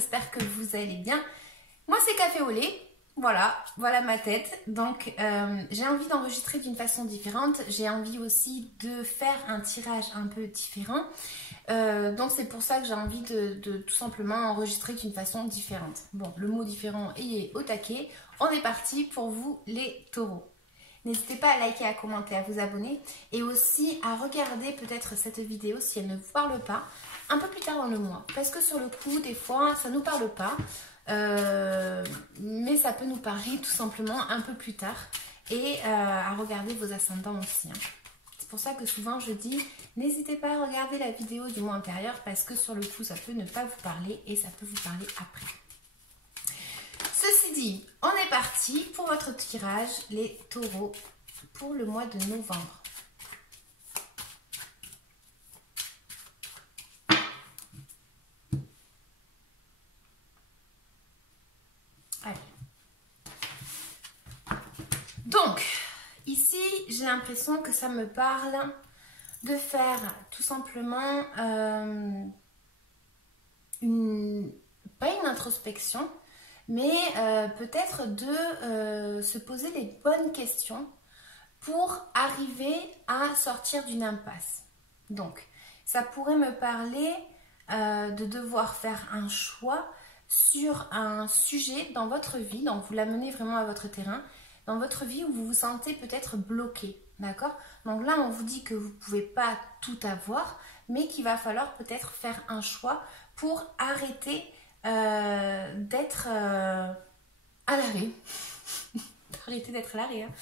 j'espère que vous allez bien. Moi c'est café au lait, voilà ma tête. Donc j'ai envie d'enregistrer d'une façon différente, j'ai envie aussi de faire un tirage un peu différent. Donc c'est pour ça que j'ai envie de tout simplement enregistrer d'une façon différente. Bon, le mot différent est au taquet, on est parti pour vous les taureaux. N'hésitez pas à liker, à commenter, à vous abonner et aussi à regarder peut-être cette vidéo si elle ne vous parle pas un peu plus tard dans le mois. Parce que sur le coup, des fois, ça ne nous parle pas, mais ça peut nous parler tout simplement un peu plus tard et à regarder vos ascendants aussi. C'est pour ça que souvent je dis, n'hésitez pas à regarder la vidéo du mois antérieur parce que sur le coup, ça peut ne pas vous parler et ça peut vous parler après. Ceci dit, on est parti pour votre tirage, les taureaux, pour le mois de novembre. Allez. Donc, ici, j'ai l'impression que ça me parle de faire tout simplement pas une introspection, mais peut-être de se poser les bonnes questions pour arriver à sortir d'une impasse. Donc, ça pourrait me parler de devoir faire un choix sur un sujet dans votre vie, donc vous l'amenez vraiment à votre terrain, dans votre vie où vous vous sentez peut-être bloqué, d'accord? Donc là, on vous dit que vous ne pouvez pas tout avoir, mais qu'il va falloir peut-être faire un choix pour arrêter d'être à l'arrêt. Arrêter d'être à l'arrêt. Hein.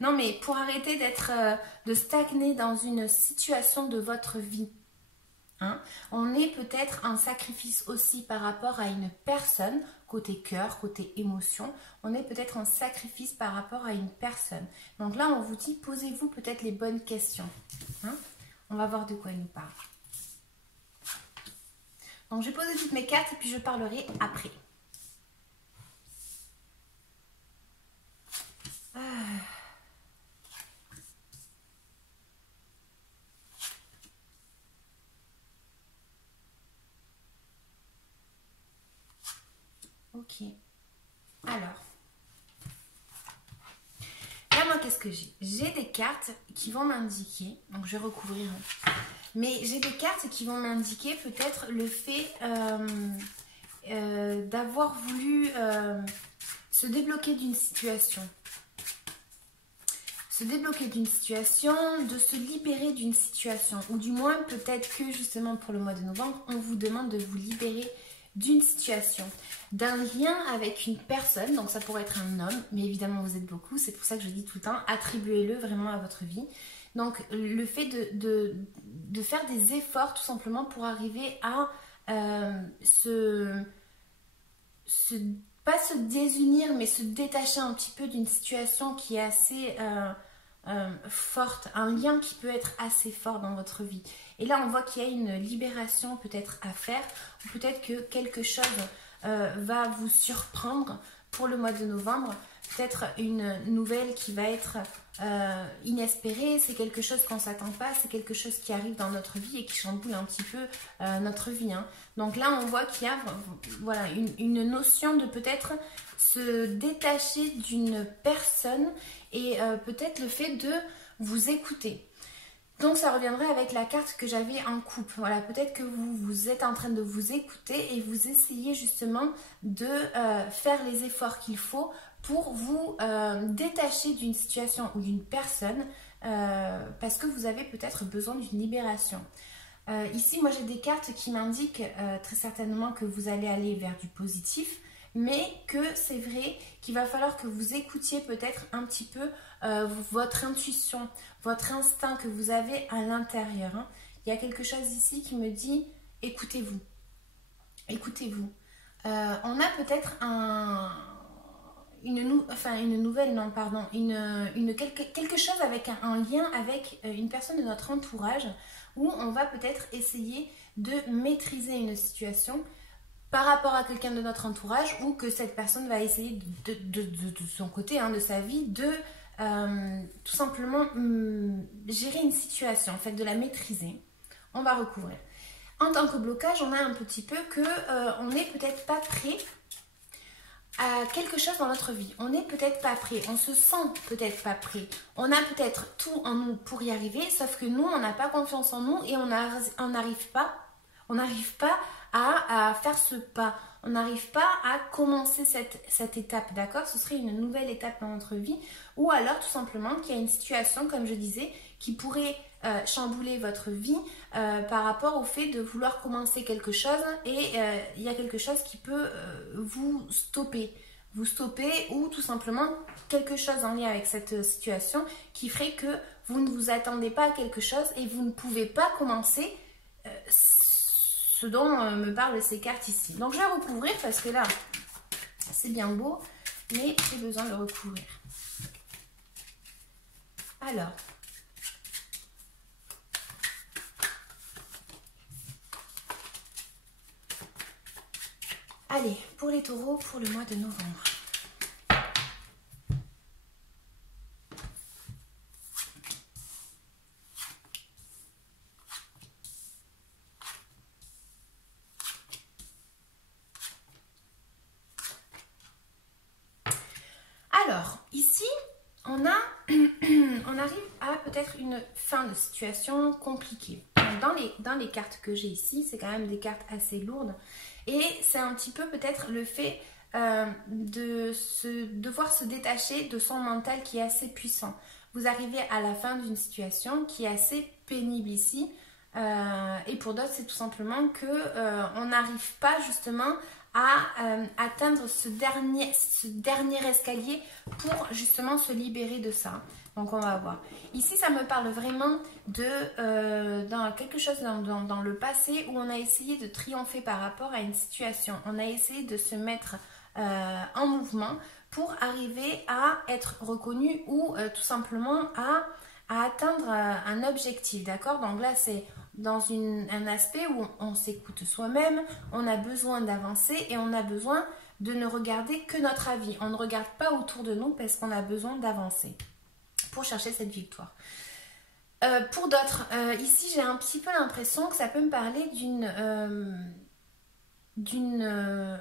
Non, mais pour arrêter de stagner dans une situation de votre vie. Hein. On est peut-être un sacrifice aussi par rapport à une personne, côté cœur, côté émotion. On est peut-être un sacrifice par rapport à une personne. Donc là, on vous dit, posez-vous peut-être les bonnes questions. Hein. On va voir de quoi il nous parle. Donc, je vais poser toutes mes cartes et puis je parlerai après. Ok. Alors. Là, moi, qu'est-ce que j'ai? J'ai des cartes qui vont m'indiquer. Donc, je vais recouvrir. Mais j'ai des cartes qui vont m'indiquer peut-être le fait d'avoir voulu se débloquer d'une situation. Se débloquer d'une situation, de se libérer d'une situation. Ou du moins, peut-être que justement pour le mois de novembre, on vous demande de vous libérer d'une situation, d'un lien avec une personne. Donc ça pourrait être un homme, mais évidemment vous êtes beaucoup. C'est pour ça que je dis tout le temps, attribuez-le vraiment à votre vie. Donc le fait de faire des efforts tout simplement pour arriver à pas se désunir, mais se détacher un petit peu d'une situation qui est assez forte, un lien qui peut être assez fort dans votre vie. Et là, on voit qu'il y a une libération peut-être à faire, ou peut-être que quelque chose va vous surprendre pour le mois de novembre. Peut-être une nouvelle qui va être inespérée, c'est quelque chose qu'on ne s'attend pas, c'est quelque chose qui arrive dans notre vie et qui chamboule un petit peu notre vie. Hein. Donc là, on voit qu'il y a voilà, une notion de peut-être se détacher d'une personne et peut-être le fait de vous écouter. Donc ça reviendrait avec la carte que j'avais en couple. Voilà, peut-être que vous êtes en train de vous écouter et vous essayez justement de faire les efforts qu'il faut pour vous détacher d'une situation ou d'une personne parce que vous avez peut-être besoin d'une libération. Ici, moi j'ai des cartes qui m'indiquent très certainement que vous allez aller vers du positif, mais que c'est vrai qu'il va falloir que vous écoutiez peut-être un petit peu votre intuition, votre instinct que vous avez à l'intérieur. Hein. Il y a quelque chose ici qui me dit écoutez-vous. Écoutez-vous. On a peut-être quelque chose avec un lien avec une personne de notre entourage où on va peut-être essayer de maîtriser une situation par rapport à quelqu'un de notre entourage ou que cette personne va essayer de son côté, hein, de sa vie, de tout simplement gérer une situation, en fait, de la maîtriser. On va recouvrir. En tant que blocage, on a un petit peu que on n'est peut-être pas prêt à quelque chose dans notre vie. On n'est peut-être pas prêt, on se sent peut-être pas prêt. On a peut-être tout en nous pour y arriver, sauf que nous, on n'a pas confiance en nous et on n'arrive pas à faire ce pas. On n'arrive pas à commencer cette étape, d'accord? Ce serait une nouvelle étape dans notre vie. Ou alors tout simplement qu'il y a une situation, comme je disais, qui pourrait chambouler votre vie par rapport au fait de vouloir commencer quelque chose et il y a quelque chose qui peut vous stopper. Vous stopper ou tout simplement quelque chose en lien avec cette situation qui ferait que vous ne vous attendez pas à quelque chose et vous ne pouvez pas commencer ce dont me parlent ces cartes ici. Donc je vais recouvrir parce que là, c'est bien beau, mais j'ai besoin de recouvrir. Alors, allez, pour les taureaux, pour le mois de novembre. Alors, ici, on arrive à peut-être une fin de situation compliquée. Dans les cartes que j'ai ici, c'est quand même des cartes assez lourdes. Et c'est un petit peu peut-être le fait de devoir se détacher de son mental qui est assez puissant. Vous arrivez à la fin d'une situation qui est assez pénible ici. Et pour d'autres, c'est tout simplement qu'on n'arrive pas justement à atteindre ce dernier escalier pour justement se libérer de ça. Donc on va voir. Ici, ça me parle vraiment dans quelque chose dans le passé où on a essayé de triompher par rapport à une situation. On a essayé de se mettre en mouvement pour arriver à être reconnu ou tout simplement à atteindre un objectif. D'accord? Donc là, c'est dans un aspect où on s'écoute soi-même, on a besoin d'avancer et on a besoin de ne regarder que notre avis. On ne regarde pas autour de nous parce qu'on a besoin d'avancer pour chercher cette victoire. Pour d'autres, ici j'ai un petit peu l'impression que ça peut me parler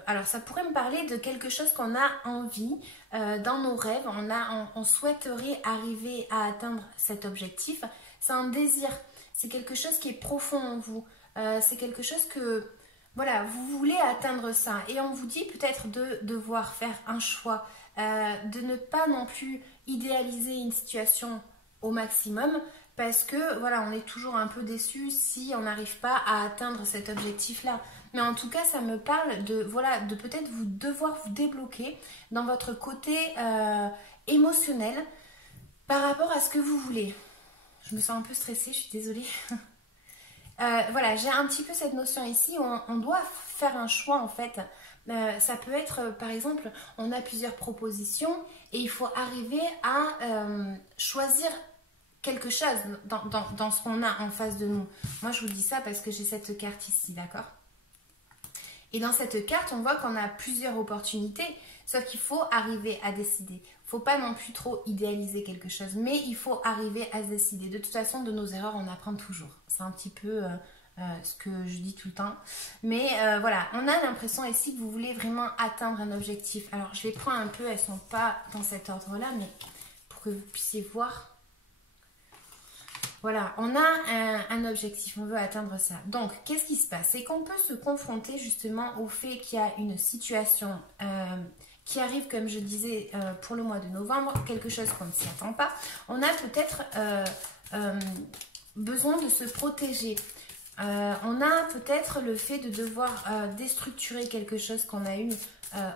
alors ça pourrait me parler de quelque chose qu'on a envie dans nos rêves, on souhaiterait arriver à atteindre cet objectif. C'est un désir, c'est quelque chose qui est profond en vous, c'est quelque chose que voilà, vous voulez atteindre ça et on vous dit peut-être de devoir faire un choix, de ne pas non plus idéaliser une situation au maximum parce que voilà, on est toujours un peu déçu si on n'arrive pas à atteindre cet objectif-là. Mais en tout cas, ça me parle de voilà, de peut-être devoir vous débloquer dans votre côté émotionnel par rapport à ce que vous voulez. Je me sens un peu stressée, je suis désolée. Voilà, j'ai un petit peu cette notion ici où on doit faire un choix en fait. Ça peut être, par exemple, on a plusieurs propositions et il faut arriver à choisir quelque chose dans ce qu'on a en face de nous. Moi, je vous dis ça parce que j'ai cette carte ici, d'accord? Et dans cette carte, on voit qu'on a plusieurs opportunités, sauf qu'il faut arriver à décider. Il ne faut pas non plus trop idéaliser quelque chose, mais il faut arriver à se décider. De toute façon, de nos erreurs, on apprend toujours. C'est un petit peu ce que je dis tout le temps. Mais voilà, on a l'impression ici que vous voulez vraiment atteindre un objectif. Alors, je les prends un peu, elles ne sont pas dans cet ordre-là, mais pour que vous puissiez voir. Voilà, on a un objectif, on veut atteindre ça. Donc, qu'est-ce qui se passe? C'est qu'on peut se confronter justement au fait qu'il y a une situation qui arrive, comme je disais, pour le mois de novembre, quelque chose qu'on ne s'y attend pas. On a peut-être besoin de se protéger. On a peut-être le fait de devoir déstructurer quelque chose qu'on a eu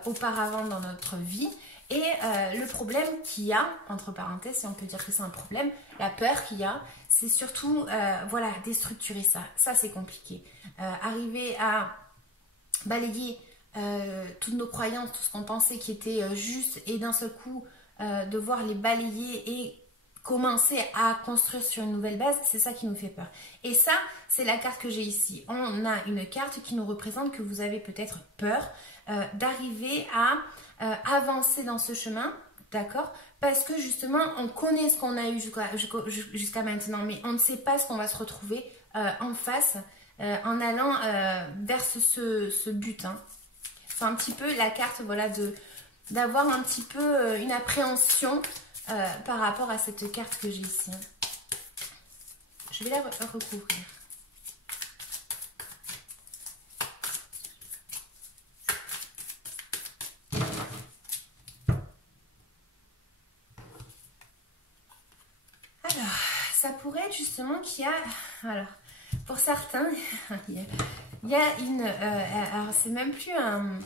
auparavant dans notre vie. Et le problème qu'il y a, entre parenthèses, si on peut dire que c'est un problème, la peur qu'il y a, c'est surtout, voilà, déstructurer ça. Ça, c'est compliqué. Arriver à balayer toutes nos croyances, tout ce qu'on pensait qui était juste, et d'un seul coup, devoir les balayer et commencer à construire sur une nouvelle base, c'est ça qui nous fait peur. Et ça, c'est la carte que j'ai ici. On a une carte qui nous représente que vous avez peut-être peur d'arriver à avancer dans ce chemin, d'accord? Parce que justement, on connaît ce qu'on a eu jusqu'à maintenant, mais on ne sait pas ce qu'on va se retrouver en face en allant vers ce but. Hein. C'est un petit peu la carte, voilà, d'avoir un petit peu une appréhension par rapport à cette carte que j'ai ici. Hein. Je vais la recouvrir. Alors, ça pourrait être justement qu'il y a... Alors, pour certains, il y a une... alors, c'est même plus un...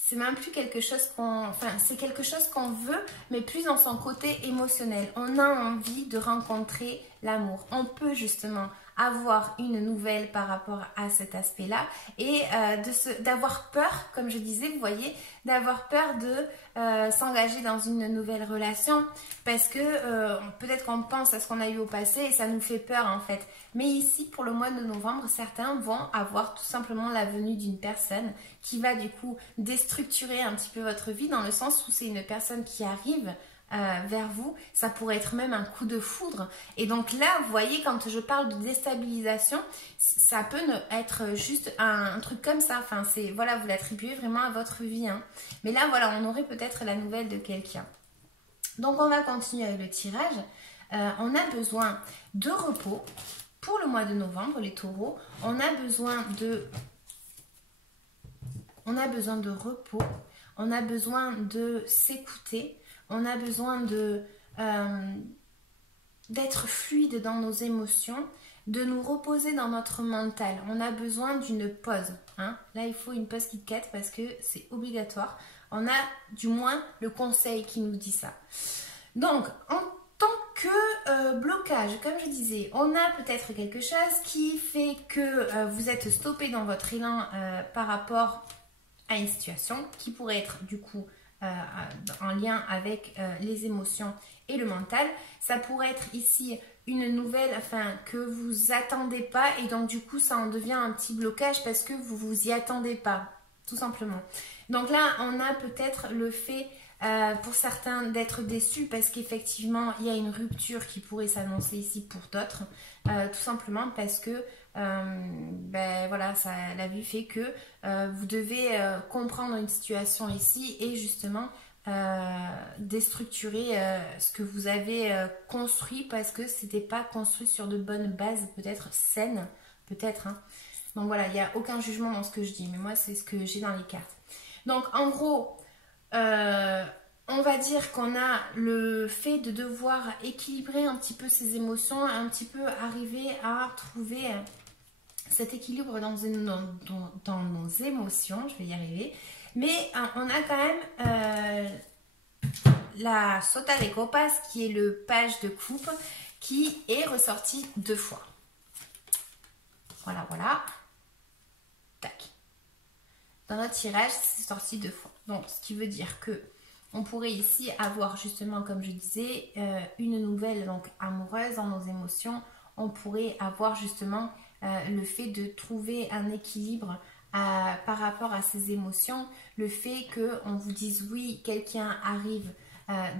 C'est même plus quelque chose qu'on... Enfin, c'est quelque chose qu'on veut, mais plus dans son côté émotionnel. On a envie de rencontrer l'amour. On peut justement avoir une nouvelle par rapport à cet aspect-là et d'avoir peur, comme je disais, vous voyez, d'avoir peur de s'engager dans une nouvelle relation parce que peut-être qu'on pense à ce qu'on a eu au passé et ça nous fait peur en fait. Mais ici, pour le mois de novembre, certains vont avoir tout simplement la venue d'une personne qui va du coup déstructurer un petit peu votre vie dans le sens où c'est une personne qui arrive vers vous, ça pourrait être même un coup de foudre. Et donc là, vous voyez, quand je parle de déstabilisation, ça peut être juste un truc comme ça. Enfin, c'est voilà, vous l'attribuez vraiment à votre vie. Hein. Mais là, voilà, on aurait peut-être la nouvelle de quelqu'un. Donc, on va continuer avec le tirage. On a besoin de repos pour le mois de novembre, les taureaux. On a besoin de repos. On a besoin de s'écouter. On a besoin d'être fluide dans nos émotions, de nous reposer dans notre mental. On a besoin d'une pause. Hein. Là, il faut une pause Kit Kat parce que c'est obligatoire. On a du moins le conseil qui nous dit ça. Donc, en tant que blocage, comme je disais, on a peut-être quelque chose qui fait que vous êtes stoppé dans votre élan par rapport à une situation qui pourrait être du coup en lien avec les émotions et le mental. Ça pourrait être ici une nouvelle, enfin, que vous attendez pas et donc du coup ça en devient un petit blocage parce que vous vous y attendez pas, tout simplement. Donc là, on a peut-être le fait pour certains d'être déçus parce qu'effectivement il y a une rupture qui pourrait s'annoncer ici pour d'autres, tout simplement parce que ben voilà, la vie fait que vous devez comprendre une situation ici et justement déstructurer ce que vous avez construit parce que c'était pas construit sur de bonnes bases, peut-être saines, peut-être. Hein. Donc voilà, il n'y a aucun jugement dans ce que je dis, mais moi c'est ce que j'ai dans les cartes. Donc en gros, on va dire qu'on a le fait de devoir équilibrer un petit peu ses émotions, un petit peu arriver à trouver cet équilibre dans nos émotions, je vais y arriver. Mais on a quand même la Sota de Copas qui est le page de coupe qui est ressorti 2 fois. Voilà, voilà. Tac. Dans notre tirage, c'est sorti 2 fois. Donc, ce qui veut dire que on pourrait ici avoir justement, comme je disais, une nouvelle donc amoureuse dans nos émotions. On pourrait avoir justement le fait de trouver un équilibre par rapport à ces émotions. Le fait qu'on vous dise oui, quelqu'un arrive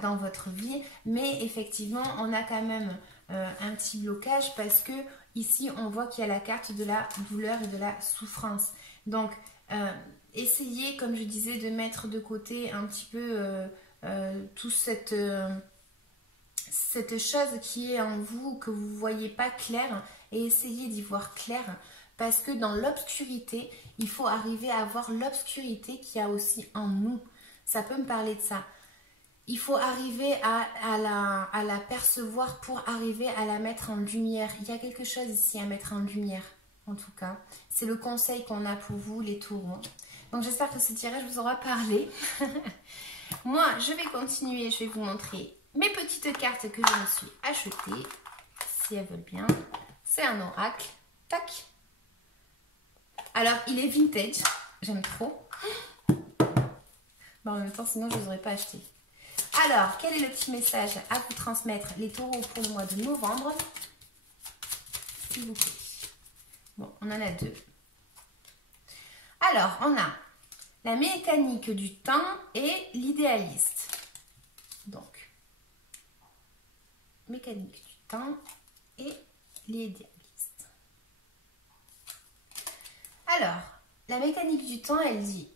dans votre vie. Mais effectivement, on a quand même un petit blocage parce que ici, on voit qu'il y a la carte de la douleur et de la souffrance. Donc, essayez, comme je disais, de mettre de côté un petit peu toute cette chose qui est en vous, que vous ne voyez pas clair, et essayez d'y voir clair, parce que dans l'obscurité, il faut arriver à voir l'obscurité qu'il y a aussi en nous. Ça peut me parler de ça. Il faut arriver à la percevoir pour arriver à la mettre en lumière. Il y a quelque chose ici à mettre en lumière, en tout cas. C'est le conseil qu'on a pour vous, les taureaux. Donc j'espère que ce tirage vous aura parlé. Moi, je vais continuer, je vais vous montrer mes petites cartes que je me suis achetées, si elles veulent bien. C'est un oracle. Tac. Alors, il est vintage. J'aime trop. Bon, en même temps, sinon, je ne les aurais pas achetés. Alors, quel est le petit message à vous transmettre, les taureaux, pour le mois de novembre? S'il vous plaît. Bon, on en a 2. Alors, on a la mécanique du temps et l'idéaliste. Donc, mécanique du temps et l'idéaliste. Alors, la mécanique du temps, elle dit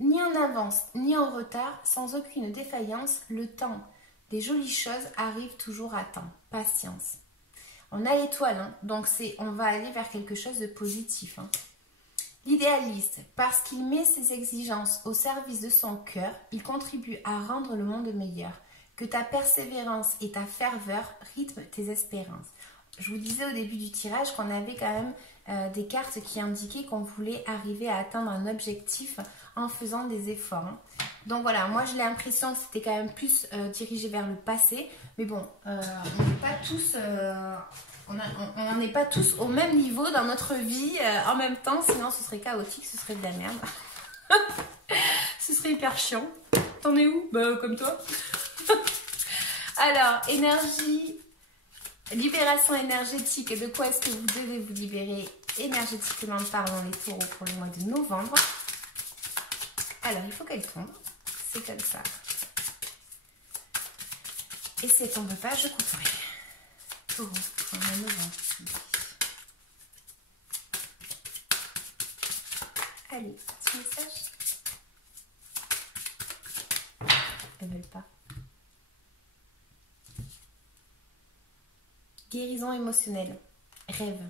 ni en avance, ni en retard, sans aucune défaillance, le temps des jolies choses arrive toujours à temps. Patience. On a l'étoile, hein, donc on va aller vers quelque chose de positif. Hein. L'idéaliste, parce qu'il met ses exigences au service de son cœur, il contribue à rendre le monde meilleur. Que ta persévérance et ta ferveur rythment tes espérances. Je vous disais au début du tirage qu'on avait quand même des cartes qui indiquaient qu'on voulait arriver à atteindre un objectif en faisant des efforts. Hein. Donc voilà, moi j'ai l'impression que c'était quand même plus dirigé vers le passé. Mais bon, on n'est pas tous... on n'est pas tous au même niveau dans notre vie en même temps, sinon ce serait chaotique, ce serait de la merde. Ce serait hyper chiant. T'en es où? Bah comme toi. Alors, énergie, libération énergétique. De quoi est-ce que vous devez vous libérer énergétiquement parlant, les taureaux, pour le mois de novembre? Alors, il faut qu'elle tombe. C'est comme ça. Et si elle ne tombe pas, je couperai. Taureau, pour le mois de novembre. Allez, petit message. Elles ne veulent pas. Guérison émotionnelle, rêve.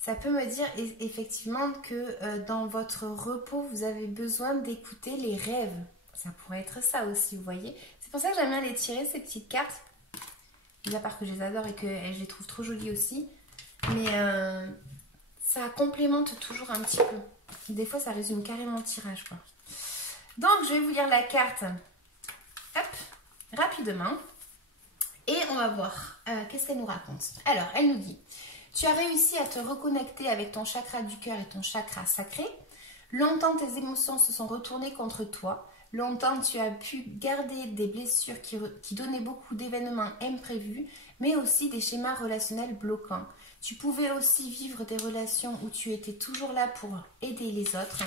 Ça peut me dire effectivement que dans votre repos, vous avez besoin d'écouter les rêves. Ça pourrait être ça aussi, vous voyez. C'est pour ça que j'aime bien les tirer, ces petites cartes. Mis à part que je les adore et que je les trouve trop jolies aussi. Mais ça complémente toujours un petit peu. Des fois, ça résume carrément le tirage, quoi. Donc, je vais vous lire la carte. Hop, rapidement. Et on va voir qu'est-ce qu'elle nous raconte. Alors, elle nous dit, tu as réussi à te reconnecter avec ton chakra du cœur et ton chakra sacré. Longtemps, tes émotions se sont retournées contre toi. Longtemps, tu as pu garder des blessures qui donnaient beaucoup d'événements imprévus, mais aussi des schémas relationnels bloquants. Tu pouvais aussi vivre des relations où tu étais toujours là pour aider les autres.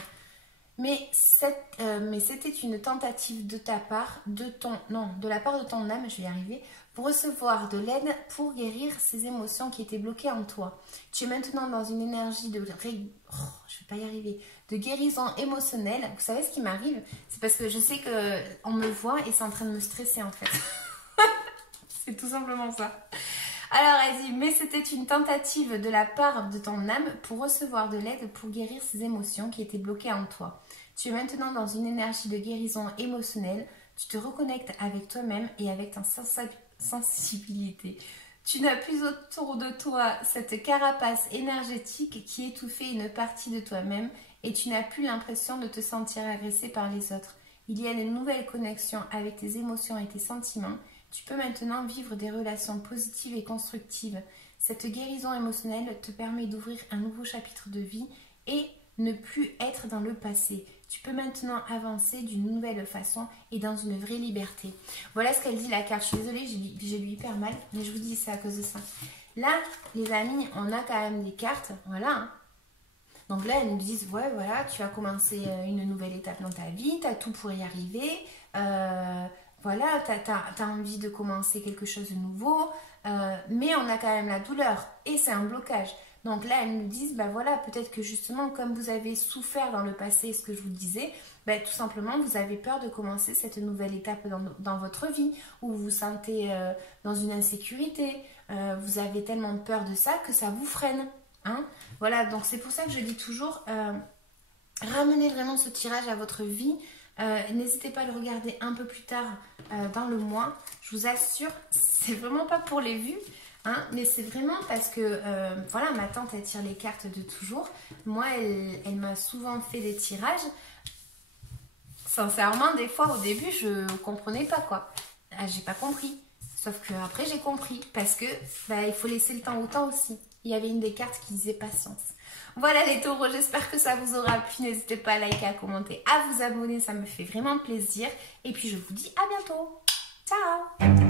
Mais c'était une tentative de ta part, de la part de ton âme, je vais y arriver, pour recevoir de l'aide pour guérir ces émotions qui étaient bloquées en toi. Tu es maintenant dans une énergie de guérison émotionnelle. Vous savez ce qui m'arrive? C'est parce que je sais qu'on me voit et c'est en train de me stresser en fait. C'est tout simplement ça. Alors elle dit, mais c'était une tentative de la part de ton âme pour recevoir de l'aide pour guérir ces émotions qui étaient bloquées en toi. Tu es maintenant dans une énergie de guérison émotionnelle. Tu te reconnectes avec toi-même et avec ta sensibilité. Tu n'as plus autour de toi cette carapace énergétique qui étouffait une partie de toi-même et tu n'as plus l'impression de te sentir agressé par les autres. Il y a une nouvelle connexion avec tes émotions et tes sentiments. Tu peux maintenant vivre des relations positives et constructives. Cette guérison émotionnelle te permet d'ouvrir un nouveau chapitre de vie et ne plus être dans le passé. Tu peux maintenant avancer d'une nouvelle façon et dans une vraie liberté. Voilà ce qu'elle dit la carte. Je suis désolée, j'ai lu hyper mal, mais je vous dis c'est à cause de ça. Là, les amis, on a quand même des cartes, voilà. Hein. Donc là, elles nous disent, ouais, voilà, tu as commencé une nouvelle étape dans ta vie, tu as tout pour y arriver. Voilà, tu as envie de commencer quelque chose de nouveau, mais on a quand même la douleur et c'est un blocage. Donc là, elles nous disent, bah voilà, peut-être que justement, comme vous avez souffert dans le passé, ce que je vous disais, bah, tout simplement, vous avez peur de commencer cette nouvelle étape dans votre vie, où vous vous sentez dans une insécurité, vous avez tellement peur de ça que ça vous freine. Hein, voilà, donc c'est pour ça que je dis toujours, ramenez vraiment ce tirage à votre vie. N'hésitez pas à le regarder un peu plus tard dans le mois. Je vous assure, c'est vraiment pas pour les vues, hein, mais c'est vraiment parce que voilà, ma tante elle tire les cartes de toujours. Moi, elle m'a souvent fait des tirages. Sincèrement, des fois au début, je comprenais pas quoi. J'ai pas compris. Sauf que après j'ai compris parce que bah, il faut laisser le temps au temps aussi. Il y avait une des cartes qui disait patience. Voilà les taureaux, j'espère que ça vous aura plu. N'hésitez pas à liker, à commenter, à vous abonner, ça me fait vraiment plaisir. Et puis je vous dis à bientôt. Ciao!